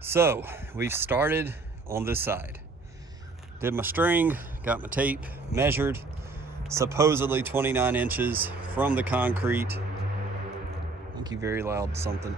So we've started on this side. Did my string, got my tape, measured, supposedly 29 inches from the concrete. Thank you, very loud something.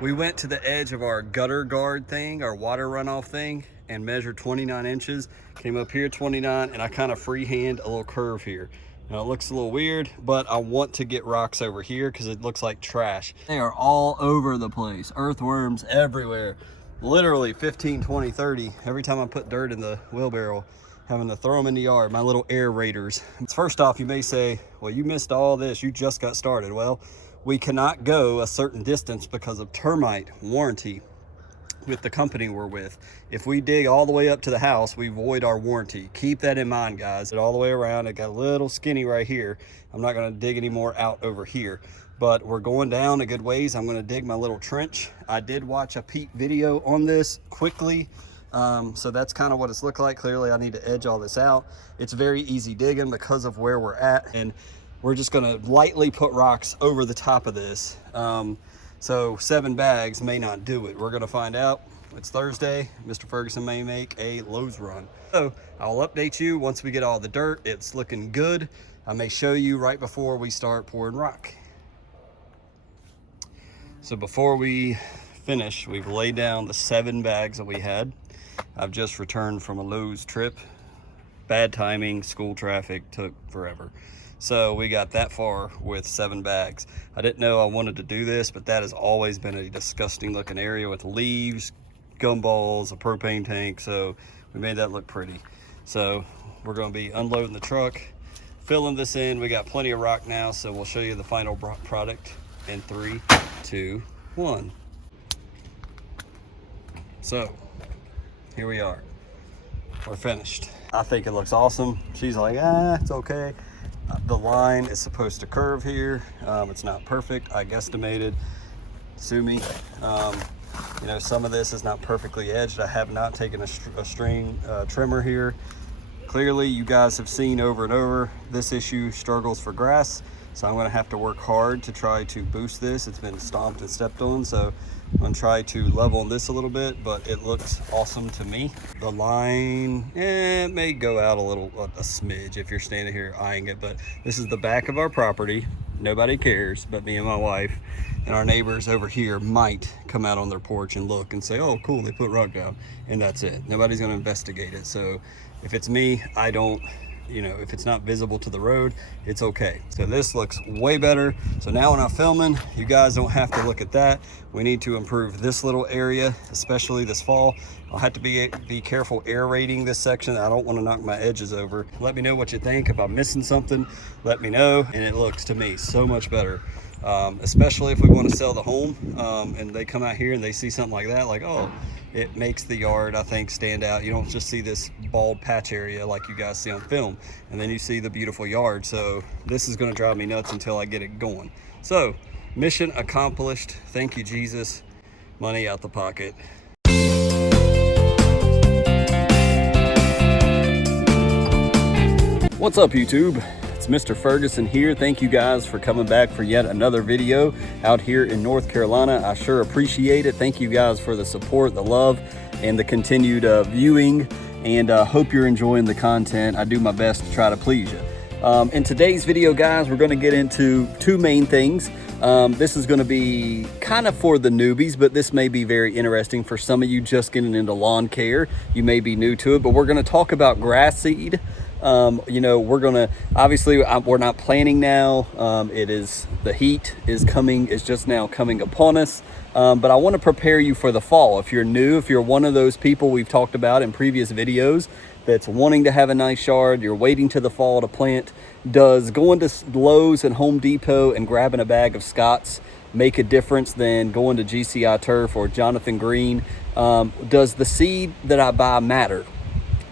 We went to the edge of our gutter guard thing, our water runoff thing, and measured 29 inches. Came up here 29, and I kind of freehand a little curve here. Now it looks a little weird, but I want to get rocks over here because it looks like trash. They are all over the place, earthworms everywhere. Literally 15, 20, 30. Every time I put dirt in the wheelbarrow, having to throw them in the yard, my little air raiders. First off, you may say, well, you missed all this, you just got started. Well, we cannot go a certain distance because of termite warranty with the company we're with. If we dig all the way up to the house, we void our warranty. Keep that in mind, guys. All the way around, it got a little skinny right here. I'm not gonna dig any more out over here, but we're going down a good ways. I'm gonna dig my little trench. I did watch a Pete video on this quickly. So that's kind of what it's looked like. Clearly I need to edge all this out. It's very easy digging because of where we're at, and we're just gonna lightly put rocks over the top of this. So 7 bags may not do it. We're gonna find out. It's Thursday. Mr. Ferguson may make a Lowe's run. So I'll update you once we get all the dirt. It's looking good. I may show you right before we start pouring rock. So before we finish, we've laid down the 7 bags that we had. I've just returned from a Lowe's trip. Bad timing, school traffic, took forever. So we got that far with 7 bags. I didn't know I wanted to do this, but that has always been a disgusting looking area with leaves, gumballs, a propane tank. So we made that look pretty. So we're gonna be unloading the truck, filling this in. We got plenty of rock now, so we'll show you the final product in 3, 2, 1. So here we are, we're finished. I think it looks awesome. She's like, it's okay. The line is supposed to curve here. It's not perfect. I guesstimated. Sue me. You know, some of this is not perfectly edged. I have not taken a string trimmer here. Clearly, you guys have seen over and over, this issue struggles for grass. So I'm gonna have to work hard to try to boost this. It's been stomped and stepped on. So I'm gonna try to level this a little bit, but it looks awesome to me. The line, it may go out a smidge if you're standing here eyeing it, but this is the back of our property. Nobody cares but me and my wife, and our neighbors over here might come out on their porch and look and say, oh, cool, they put rock down, and that's it. Nobody's gonna investigate it. So if it's me, I don't, you know, if it's not visible to the road, it's okay. So this looks way better. So now when I'm filming, you guys don't have to look at that. We need to improve this little area, especially this fall. I'll have to be careful aerating this section. I don't want to knock my edges over. Let me know what you think. If I'm missing something, let me know. And it looks to me so much better. Especially if we want to sell the home and they come out here and they see something like that, like, oh, it makes the yard, I think, stand out. You don't just see this bald patch area like you guys see on film, and then you see the beautiful yard. So this is going to drive me nuts until I get it going. So mission accomplished. Thank you, Jesus. Money out the pocket. What's up, YouTube? It's Mr. Ferguson here. Thank you guys for coming back for yet another video out here in North Carolina. I sure appreciate it. Thank you guys for the support, the love, and the continued viewing, and hope you're enjoying the content. I do my best to try to please you. In today's video, guys, we're going to get into 2 main things. This is going to be kind of for the newbies, but this may be very interesting for some of you just getting into lawn care. You may be new to it, but we're going to talk about grass seed. You know, we're gonna, obviously we're not planning now. It is, the heat is just now coming upon us. But I want to prepare you for the fall. If you're new, if you're one of those people we've talked about in previous videos that's wanting to have a nice yard, you're waiting to the fall to plant, does going to Lowe's and Home Depot and grabbing a bag of Scott's make a difference than going to GCI Turf or Jonathan Green? Does the seed that I buy matter?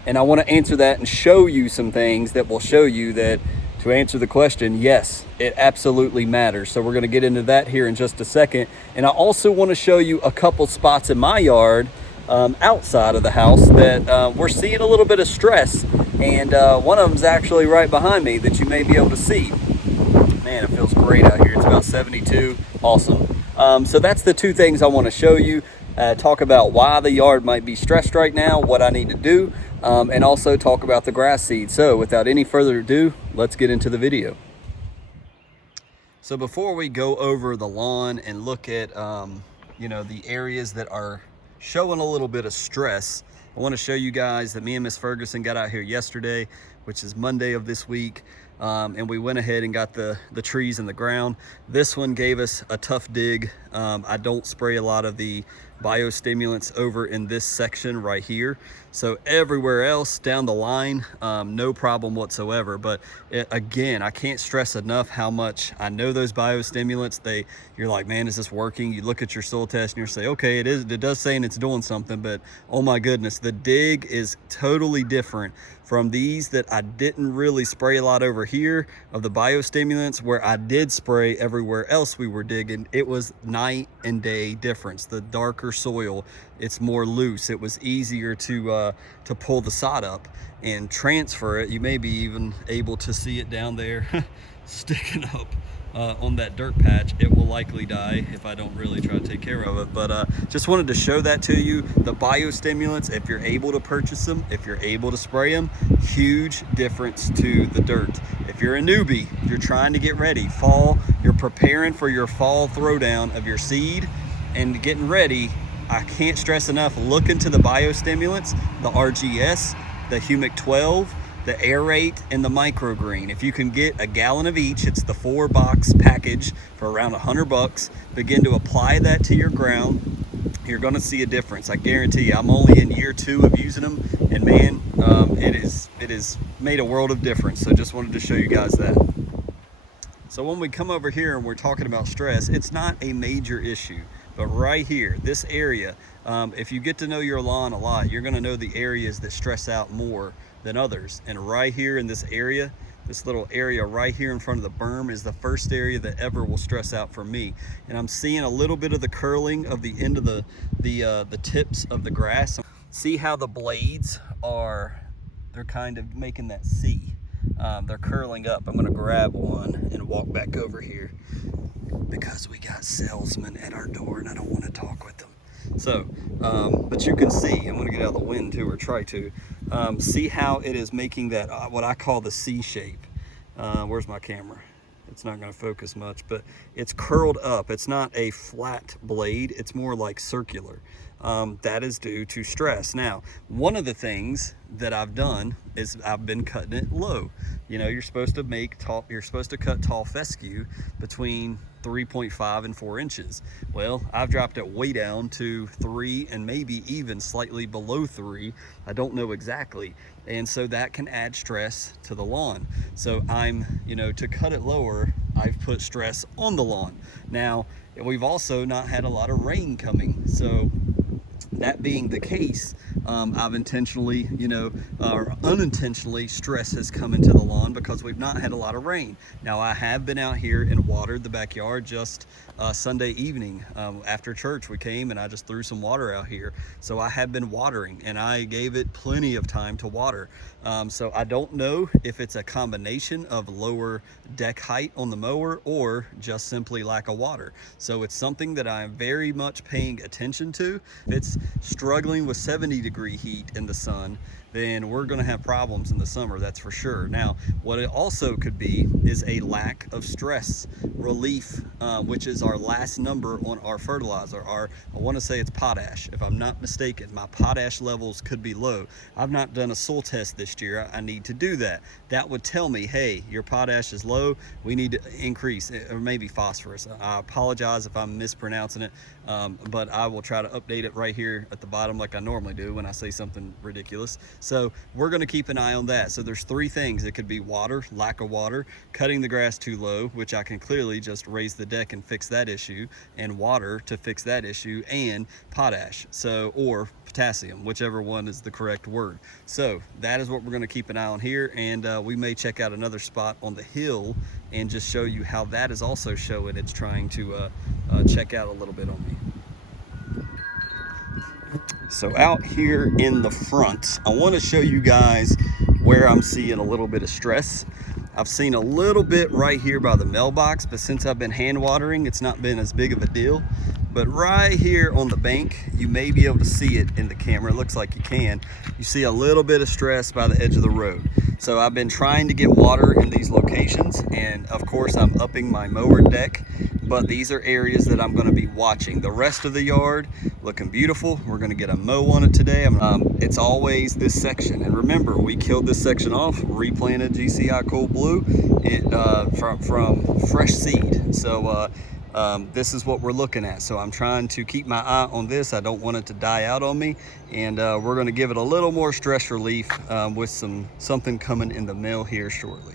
And I want to answer that and show you some things that will show you that, to answer the question, yes, it absolutely matters. So we're going to get into that here in just a second. And I also want to show you a couple spots in my yard outside of the house that we're seeing a little bit of stress. And one of them's actually right behind me that you may be able to see. Man, it feels great out here. It's about 72. Awesome. So that's the 2 things I want to show you. talk about why the yard might be stressed right now, what I need to do, and also talk about the grass seed. So without any further ado, let's get into the video. So before we go over the lawn and look at the areas that are showing a little bit of stress, I want to show you guys that me and Miss Ferguson got out here yesterday, which is Monday of this week, and we went ahead and got the trees in the ground. This one gave us a tough dig. I don't spray a lot of the biostimulants over in this section right here, so everywhere else down the line, no problem whatsoever. But again, I can't stress enough how much I know those biostimulants. You're like, man, is this working? You look at your soil test and you say, okay, it does say and it's doing something, but oh my goodness, the dig is totally different from these that I didn't really spray a lot over here of the biostimulants, where I did spray everywhere else we were digging. It was night and day difference. The darker soil, it's more loose. It was easier to pull the sod up and transfer it. You may be even able to see it down there sticking up on that dirt patch. It will likely die if I don't really try to take care of it. But just wanted to show that to you. The biostimulants, if you're able to purchase them, if you're able to spray them, huge difference to the dirt. If you're a newbie, you're trying to get ready, fall, you're preparing for your fall throwdown of your seed and getting ready, I can't stress enough, look into the biostimulants, the RGS, the Humic 12, the Aerate, and the Microgreen. If you can get a gallon of each, it's the 4-box package for around $100. Begin to apply that to your ground. You're gonna see a difference. I guarantee you. I'm only in year 2 of using them, and man, it is made a world of difference. So just wanted to show you guys that. So when we come over here and we're talking about stress, it's not a major issue. But right here, this area, if you get to know your lawn a lot, you're gonna know the areas that stress out more than others. And right here in this area, this little area right here in front of the berm is the first area that ever will stress out for me. And I'm seeing a little bit of the curling of the end of the tips of the grass. See how the blades they're kind of making that C. They're curling up. I'm gonna grab one and walk back over here because we got salesmen at our door and I don't want to talk with them. So, but you can see, I'm going to get out of the wind too, or try to, see how it is making that, what I call the C shape. Where's my camera? It's not going to focus much, but it's curled up. It's not a flat blade. It's more like circular. That is due to stress. Now, one of the things that I've done is I've been cutting it low. You know, you're supposed to cut tall fescue between 3.5 and 4 inches. Well, I've dropped it way down to 3 and maybe even slightly below 3. I don't know exactly. And so that can add stress to the lawn. So to cut it lower, I've put stress on the lawn. Now, we've also not had a lot of rain coming. So that being the case, I've intentionally, or unintentionally, stress has come into the lawn because we've not had a lot of rain. Now, I have been out here and watered the backyard just Sunday evening. After church, we came and I just threw some water out here. So I have been watering and I gave it plenty of time to water. So I don't know if it's a combination of lower deck height on the mower or just simply lack of water. So it's something that I'm very much paying attention to. If it's struggling with 70-degree heat in the sun, then we're going to have problems in the summer, that's for sure. Now, what it also could be is a lack of stress relief, which is our last number on our fertilizer. I want to say it's potash. If I'm not mistaken, my potash levels could be low. I've not done a soil test this year. I need to do that. That would tell me, hey, your potash is low. We need to increase, or maybe phosphorus. I apologize if I'm mispronouncing it, but I will try to update it right here at the bottom like I normally do when I say something ridiculous. So we're going to keep an eye on that. So there's 3 things. It could be water, lack of water, cutting the grass too low, which I can clearly just raise the deck and fix that issue, and water to fix that issue, and potash, or potassium, whichever one is the correct word. So that is what we're going to keep an eye on here, and we may check out another spot on the hill and just show you how that is also showing it's trying to check out a little bit on me. So out here in the front, I want to show you guys where I'm seeing a little bit of stress. I've seen a little bit right here by the mailbox, but since I've been hand watering, it's not been as big of a deal. but right here on the bank, you may be able to see it in the camera. It looks like you can. You see a little bit of stress by the edge of the road. So I've been trying to get water in these locations, and of course I'm upping my mower deck, but these are areas that I'm going to be watching. The rest of the yard looking beautiful. We're going to get a mow on it today. It's always this section, and remember, we killed this section off, replanted GCI Cold Blue from fresh seed. So this is what we're looking at. So I'm trying to keep my eye on this. I don't want it to die out on me, and we're going to give it a little more stress relief with something coming in the mail here shortly.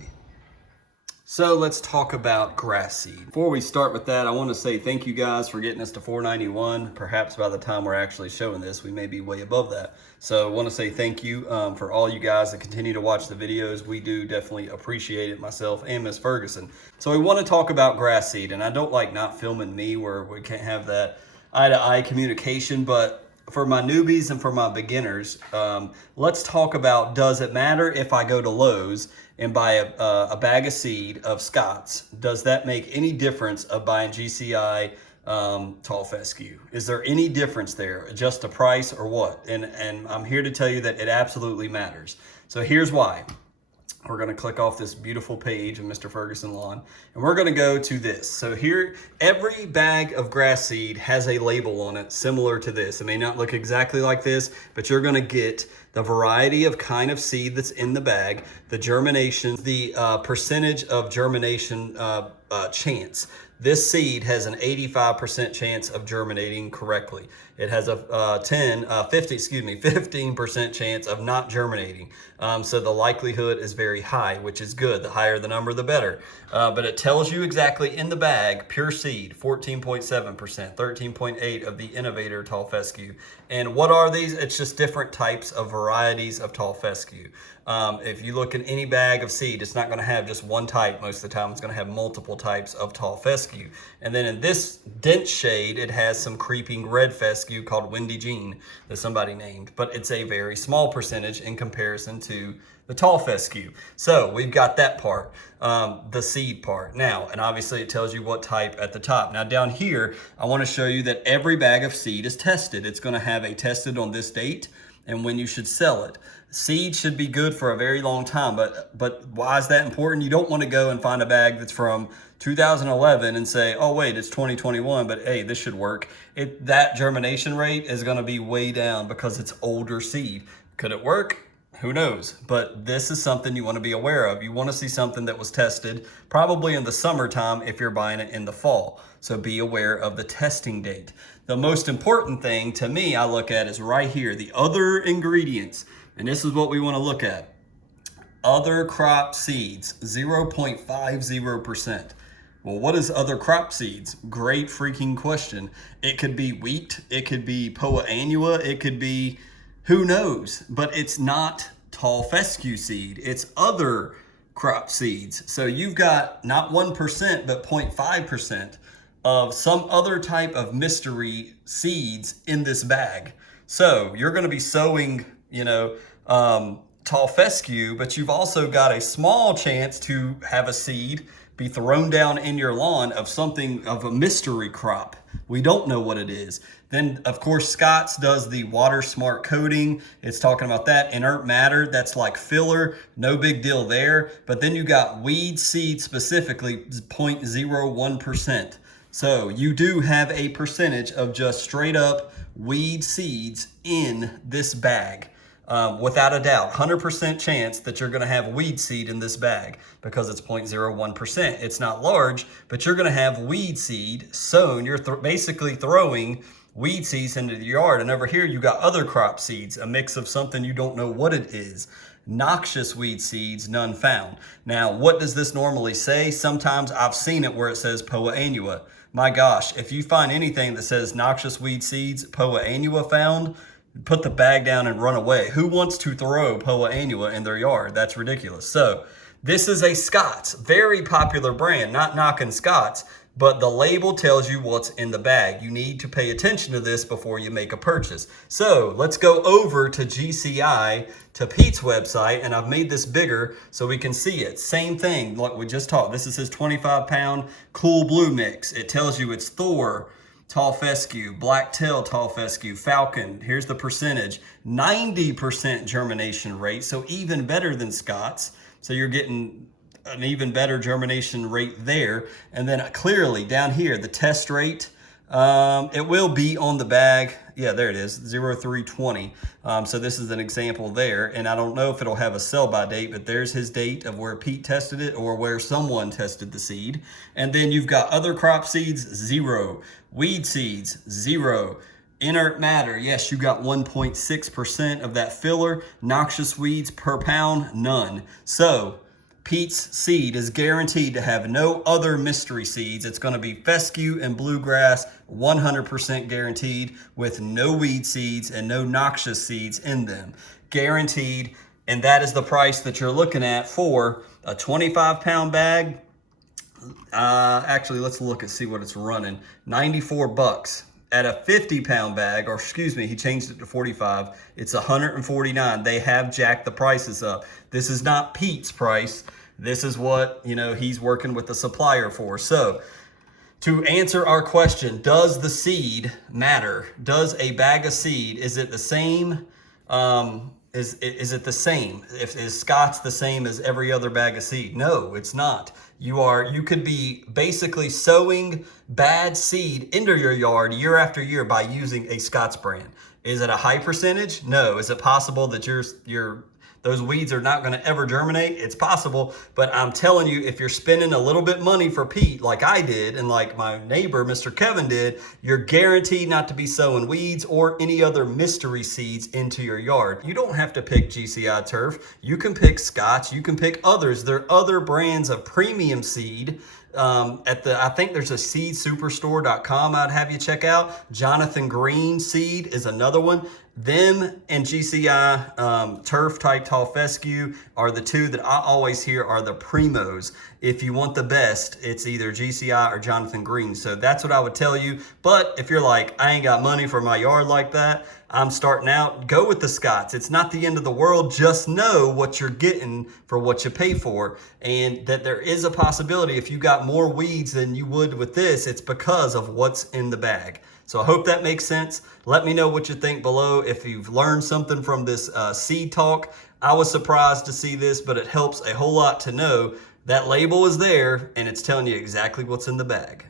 So let's talk about grass seed. Before we start with that, I want to say thank you guys for getting us to 491. Perhaps by the time we're actually showing this, we may be way above that. So I want to say thank you for all you guys that continue to watch the videos. We do definitely appreciate it, myself and Miss Ferguson. So we want to talk about grass seed, and I don't like not filming me where we can't have that eye-to-eye communication, but for my newbies and for my beginners, let's talk about, does it matter if I go to Lowe's and buy a bag of seed of Scott's? Does that make any difference of buying GCI tall fescue? Is there any difference there? Just a price or what? And I'm here to tell you that it absolutely matters. So here's why. We're going to click off this beautiful page of Mr. Ferguson Lawn, and we're going to go to this. So here, every bag of grass seed has a label on it similar to this. It may not look exactly like this, but you're going to get the variety of kind of seed that's in the bag, the germination, the percentage of germination chance. This seed has an 85% chance of germinating correctly. It has a 15% chance of not germinating. So the likelihood is very high, which is good. The higher the number, the better. But it tells you exactly in the bag, pure seed, 14.7%, 13.8 of the Innovator tall fescue. And what are these? It's just different types of varieties of tall fescue. If you look in any bag of seed, it's not going to have just one type most of the time. It's going to have multiple types of tall fescue. And then in this dense shade, it has some creeping red fescue called Windy Jean that somebody named, but it's a very small percentage in comparison to the tall fescue. So we've got that part, the seed part. Now, and obviously it tells you what type at the top. Now down here, I want to show you that every bag of seed is tested. It's going to have a tested on this date and when you should sell it. Seed should be good for a very long time, but why is that important? You don't want to go and find a bag that's from 2011 and say, oh wait, it's 2021, but hey, this should work. That germination rate is going to be way down because it's older seed. Could it work? Who knows? But this is something you want to be aware of. You want to see something that was tested probably in the summertime if you're buying it in the fall. So be aware of the testing date. The most important thing to me I look at is right here, the other ingredients. And this is what we want to look at. Other crop seeds, 0.50%. Well, what is other crop seeds? Great freaking question. It could be wheat, it could be poa annua, it could be who knows, but it's not tall fescue seed. It's other crop seeds. So you've got not 1%, but 0.5% of some other type of mystery seeds in this bag. So you're going to be sowing, tall fescue, but you've also got a small chance to have a seed be thrown down in your lawn of something of a mystery crop. We don't know what it is. Then, of course, Scott's does the water smart coating. It's talking about that. Inert matter, that's like filler. No big deal there. But then you got weed seed specifically, 0.01%. So you do have a percentage of just straight up weed seeds in this bag. Without a doubt, 100% chance that you're going to have weed seed in this bag because it's 0.01%. It's not large, but you're going to have weed seed sown. You're basically throwing weed seeds into the yard. And over here, you got other crop seeds, a mix of something you don't know what it is. Noxious weed seeds, none found. Now, what does this normally say? Sometimes I've seen it where it says poa annua. My gosh, if you find anything that says noxious weed seeds, poa annua found, put the bag down and run away. Who wants to throw poa annua in their yard? That's ridiculous. So this is a Scott's, very popular brand, not knocking Scott's, but the label tells you what's in the bag. You need to pay attention to this before you make a purchase. So let's go over to GCI, to Pete's website, and I've made this bigger so we can see it. Same thing, like we just talked. This is his 25-pound Cool Blue mix. It tells you it's Thor, tall fescue, black-tailed tall fescue, falcon. Here's the percentage, 90% germination rate, so even better than Scott's. So you're getting an even better germination rate there. And then clearly down here, the test rate, it will be on the bag. Yeah, there it is, 0320. So this is an example there. And I don't know if it'll have a sell-by date, but there's his date of where Pete tested it or where someone tested the seed. And then you've got other crop seeds, 0. Weed seeds, 0. Inert matter, yes, you got 1.6% of that filler. Noxious weeds per pound, none. So Pete's seed is guaranteed to have no other mystery seeds. It's going to be fescue and bluegrass, 100% guaranteed, with no weed seeds and no noxious seeds in them. Guaranteed. And that is the price that you're looking at for a 25-pound bag. Actually, let's look and see what it's running. 94 bucks. At a 50-pound bag, or excuse me, he changed it to 45. It's 149. They have jacked the prices up. This is not Pete's price. This is what, you know, he's working with the supplier for. So to answer our question, does the seed matter? Does a bag of seed, is it the same? Is it the same? Is Scott's the same as every other bag of seed? No, it's not. You could be basically sowing bad seed into your yard year after year by using a Scott's brand. Is it a high percentage? No. Is it possible that those weeds are not going to ever germinate? It's possible, but I'm telling you, if you're spending a little bit money for Pete, like I did, and like my neighbor, Mr. Kevin did, you're guaranteed not to be sowing weeds or any other mystery seeds into your yard. You don't have to pick GCI turf. You can pick Scott's. You can pick others. There are other brands of premium seed. I think there's a seedsuperstore.com I'd have you check out. Jonathan Green seed is another one. Them and GCI turf type tall fescue are the two that I always hear are the primos. If you want the best, it's either GCI or Jonathan Green. So that's what I would tell you. But if you're like, I ain't got money for my yard like that, I'm starting out, go with the Scott's. It's not the end of the world. Just know what you're getting for what you pay for, and that there is a possibility if you got more weeds than you would with this, it's because of what's in the bag. So I hope that makes sense. Let me know what you think below. If you've learned something from this seed talk, I was surprised to see this, but it helps a whole lot to know that label is there and it's telling you exactly what's in the bag.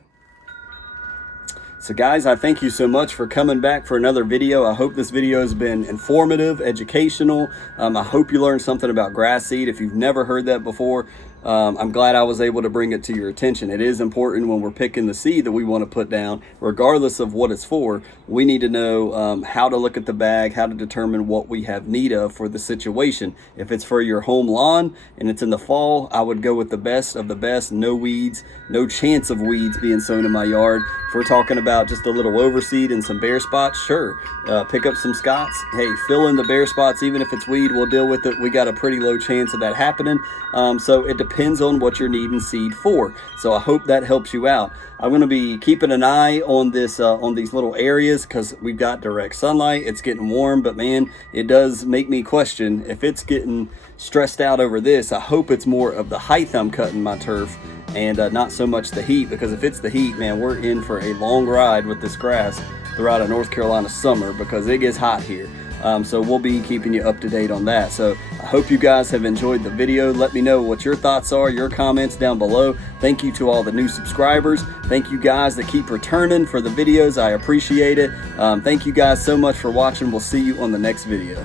So guys, I thank you so much for coming back for another video. I hope this video has been informative, educational. I hope you learned something about grass seed. If you've never heard that before, I'm glad I was able to bring it to your attention. It is important when we're picking the seed that we want to put down, regardless of what it's for. We need to know how to look at the bag, how to determine what we have need of for the situation. If it's for your home lawn and it's in the fall, I would go with the best of the best. No weeds, no chance of weeds being sown in my yard. If we're talking about just a little overseed and some bare spots, sure, pick up some Scott's. Hey, fill in the bare spots. Even if it's weed, we'll deal with it. We got a pretty low chance of that happening. So it depends on what you're needing seed for. So I hope that helps you out. I'm going to be keeping an eye on this, on these little areas, because we've got direct sunlight. It's getting warm, but man, it does make me question if it's getting stressed out over this. I hope it's more of the height I'm cutting my turf and not so much the heat, because if it's the heat, man, we're in for a long ride with this grass throughout a North Carolina summer, because it gets hot here. So we'll be keeping you up to date on that. So I hope you guys have enjoyed the video. Let me know what your thoughts are, your comments down below. Thank you to all the new subscribers. Thank you guys that keep returning for the videos. I appreciate it. Thank you guys so much for watching. We'll see you on the next video.